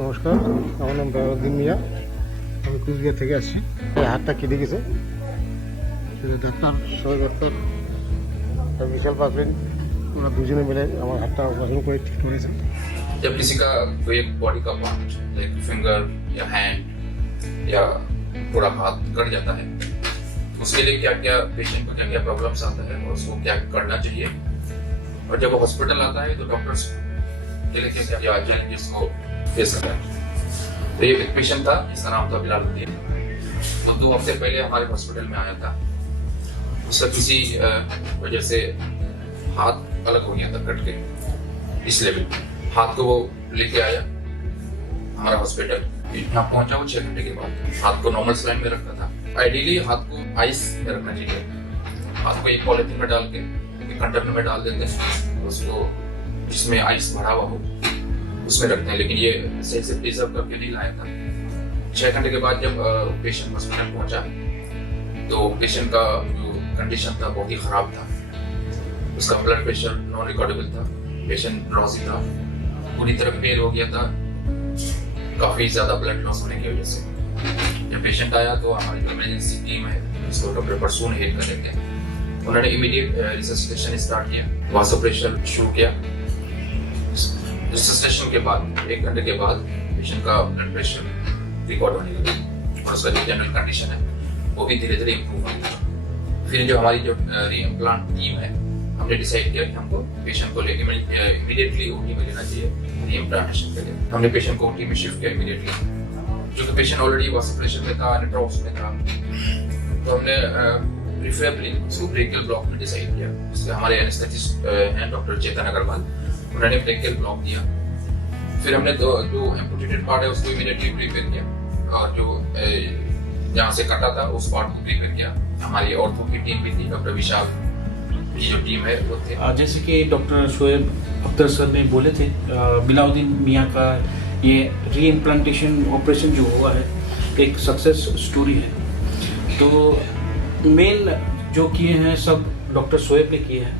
নমস্কার, আমার নাম বারুদ্দিন মিয়া। আমি কুচবিহার থেকে আসছি। এই হাতটা কেটে গেছে। ডাক্তার শহীদ ডাক্তার বিশাল পাকলেন, ওরা দুজনে मिले আমার হাতটা অপারেশন করে ঠিক করেছেন। जब किसी का कोई एक बॉडी का पार्ट लाइक फिंगर या हैंड या पूरा हाथ कट जाता है, उसके लिए क्या क्या पेशेंट को क्या क्या प्रॉब्लम्स आता है और उसको क्या करना चाहिए, और जब वो हॉस्पिटल आता है तो डॉक्टर्स के लिए क्या क्या चैलेंजेस को फेस करना है। तो ये एक पेशेंट था जिसका नाम था बिलालुद्दीन। वो 2 हफ्ते पहले हमारे हॉस्पिटल में आया था। उसका किसी वजह से हाथ अलग हो गया था कट के, इसलिए हाथ को वो लेके आया हमारा हॉस्पिटल। यहाँ पहुंचा वो 6 घंटे के बाद। हाथ को नॉर्मल स्लाइन में रखा था। आइडियली हाथ को आइस में रखना चाहिए। हाथ को एक पॉलिथीन में डाल के एक कंटेनर में डाल देते हैं, उसको जिसमें आइस भरा हुआ हो उसमें रखते हैं, लेकिन ये सही से प्रिजर्व करके नहीं लाया था। 6 घंटे के बाद जब पेशेंट हॉस्पिटल पहुंचा तो पेशेंट का जो कंडीशन था बहुत ही खराब था। उसका ब्लड प्रेशर नॉन रिकॉर्डेबल था, पेशेंट ड्रॉजी था, पूरी तरह पेल हो गया था, काफी ज्यादा ब्लड लॉस होने की वजह से। जब पेशेंट आया तो हमारी जो इमरजेंसी टीम है जिसको डॉक्टर परसून हेड कर देते हैं, उन्होंने इमीडिएट रिससिटेशन स्टार्ट किया, वासोप्रेशर शुरू किया। रिससिटेशन के बाद 1 घंटे के बाद पेशेंट का ब्लड प्रेशर रिकॉर्ड होने लगा और उसका जो जनरल कंडीशन है वो भी धीरे धीरे इम्प्रूव होने लगा। फिर जो हमारी जो रीइम्प्लांट टीम है, हमने डिसाइड किया कि हमको पेशेंट को लेके इमीडिएटली ओटी में लेना चाहिए रीइम्प्लांटेशन के लिए। हमने पेशेंट को ओटी में शिफ्ट किया इमीडिएटली, जो कि पेशेंट ऑलरेडी वासोप्रेशर में था, नेट्रोक्स में था। तो हमने प्रिफरेबली उसको ब्रेकियल ब्लॉक में डिसाइड किया। इसलिए हमारे एनेस्थेटिस्ट हैं डॉक्टर चेतन अग्रवाल, उन्होंने ब्रेकियल ब्लॉक दिया। फिर हमने जो एम्पुटेटेड पार्ट है उसको इमीडिएटली प्रिपेयर किया, और जो जहाँ से कटा था उस पार्ट को प्रिपेयर किया। हमारी ऑर्थो की टीम भी थी, डॉक्टर विशाल की जो टीम है वो थे। जैसे कि डॉक्टर शोएब अख्तर सर ने बोले थे, बिलाउद्दीन मियाँ का ये रीइम्प्लांटेशन ऑपरेशन जो हुआ है एक सक्सेस स्टोरी है। तो मेन जो किए हैं सब डॉक्टर शोएब ने किए हैं।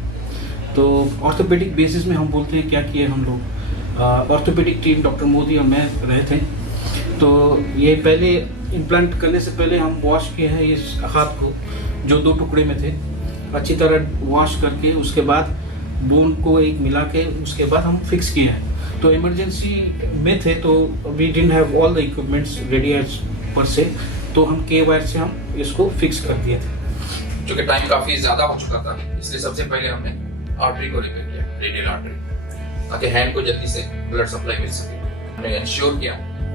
तो ऑर्थोपेडिक बेसिस में हम बोलते हैं क्या किए हम लोग, ऑर्थोपेडिक टीम डॉक्टर मोदी और मैं रहे थे। तो ये पहले इम्प्लांट करने से पहले हम वॉश किए हैं इस हाथ को, जो 2 टुकड़े में थे, अच्छी तरह वॉश करके उसके बाद बोन को एक मिला के उसके बाद हम फिक्स किए हैं। तो इमरजेंसी में थे तो we didn't have all the equipments ready as per से, तो हम के वायर से हम इसको फिक्स कर दिए थे। क्योंकि टाइम काफी ज्यादा हो चुका था, इसलिए सबसे पहले हमने आर्टरी को रिपेयर किया, रेडियल आर्टरी, ताकि हैंड को जल्दी से ब्लड सप्लाई मिल सके। हमने इंश्योर किया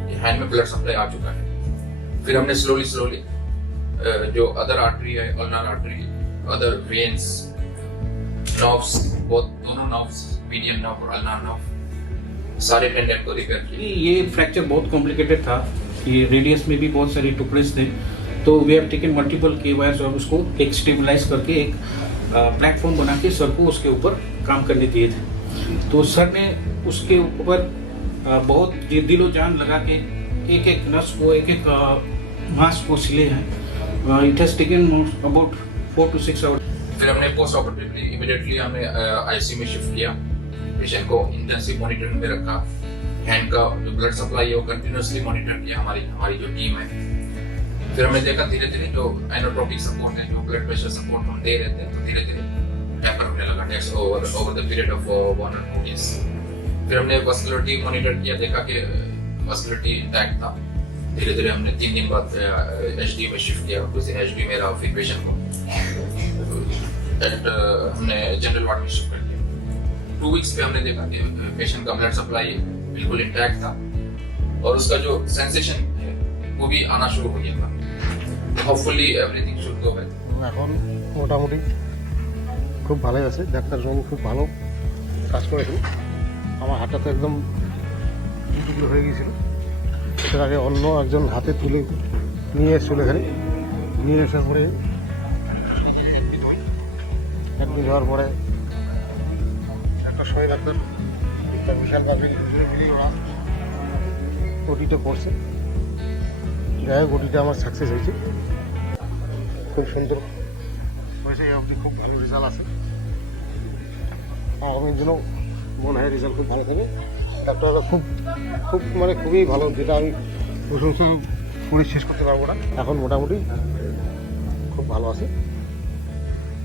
कि हैंड में ब्लड सप्लाई आ चुका है। फिर हमने स्लोली जो अदर आर्टरी है, ulnar artery, other veins, nerves, दोनों नर्व्स, मीडियन नर्व और अल्नर नर्व, सारे टेंडन को रिपेयर किया। ये फ्रैक्चर बहुत कॉम्प्लिकेटेड था, ये रेडियस में भी बहुत सारे टुकड़े थे। तो वी हैव टेकन मल्टीपल के वायर्स और उसको एक स्टेबलाइज करके एक प्लेटफॉर्म बना के सर को उसके ऊपर काम करने दिए थे। तो सर ने उसके ऊपर बहुत दिलो जान लगा के एक नस को एक मांस को सिले हैं। It has taken about 4 to 6 hours. फिर हमने पोस्ट ऑपरेटिवली इमीडिएटली हमने आईसीयू में शिफ्ट किया, पेशेंट को इंटेंसिव मॉनिटरिंग में रखा, हैंड का जो ब्लड सप्लाई है वो कंटिन्यूअसली मॉनिटर किया हमारी जो टीम है। फिर हमने देखा धीरे धीरे जो एनोट्रोपिक सपोर्ट है, जो ब्लड प्रेशर सपोर्ट हम दे रहे थे, तो धीरे धीरे टेम्पर होने लगा next over the period of 1 or 2 days। फिर हमने वस्कुलरिटी मॉनिटर किया, देखा कि वस्कुलरिटी इंटैक्ट था। धीरे धीरे हमने 3 दिन बाद एचडी में शिफ्ट किया, कुछ दिन एचडी में रहा, फिर पेशेंट को हमने जनरल वार्ड में शिफ्ट कर दिया। 2 वीक्स पे हमने देखा कि पेशेंट का ब्लड सप्लाई बिल्कुल इंटैक्ट था और उसका जो सेंसेशन है वो भी आना शुरू हो गया था। Hopefully everything should go well. এখন মোটামুটি খুব ভালোই আছে, ডাক্তারবাবু খুব ভালো কাজ করেছেন। আমার হাতটা তো একদম টুকরো হয়ে গিয়েছিল, এটার আগে অন্য একজন হাতে তুলে নিয়ে এসেছিল এখানে, নিয়ে আসার পরে একদিন যাওয়ার পরে একটা শহীদ ডাক্তার বিশাল বাবরি দুজনে মিলে ওরা ওটিটা করছে। যাই হোক, ওটিটা আমার সাকসেস হয়েছে, খুব সুন্দর হয়েছে, খুব ভালো রেজাল্ট আছে। আমার জন্য মনে হয় রেজাল্ট খুব ভালো হবে। ডাক্তাররা খুব খুব মানে খুবই ভালো, যেটা আমি প্রশংসা করে শেষ করতে পারবো না। এখন মোটামুটি খুব ভালো আছে,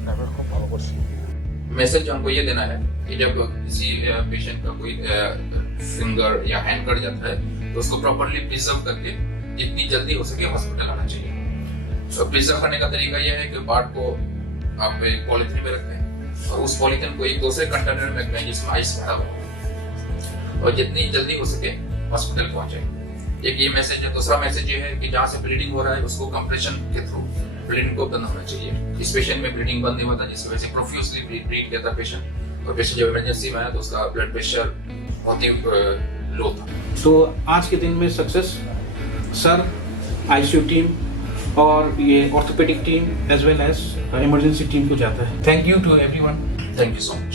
ডাক্তার খুব ভালো করছে। मैसेज हमको ये देना है कि जब किसी पेशेंट का कोई फिंगर या हैंड कट जाता है तो उसको प्रॉपरली प्रिजर्व करके जितनी जल्दी हो सके हॉस्पिटल आना चाहिए। तो प्रिजर्व करने का तरीका यह है कि पार्ट को आप एक पॉलीथीन में रखें और उस पॉलीथीन को एक दूसरे कंटेनर में रखें जिसमें आइस भरा हो और जितनी जल्दी हो सके हॉस्पिटल पहुंचे। एक ये मैसेज है। दूसरा मैसेज ये है कि जहाँ से ब्लीडिंग हो रहा है उसको कंप्रेशन के थ्रू ब्लीडिंग को बंद होना चाहिए। इस पेशेंट में ब्लीडिंग बंद नहीं होता, जिसकी वजह से प्रोफ्यूसली ब्लीड किया था पेशेंट, और पेशेंट जब इमरजेंसी में आया तो उसका ब्लड प्रेशर बहुत ही लो था। तो आज के दिन में सक्सेस सर, आईसीयू टीम और ये orthopaedic team as well as emergency team को जाता है। Thank you to everyone. Thank you so much.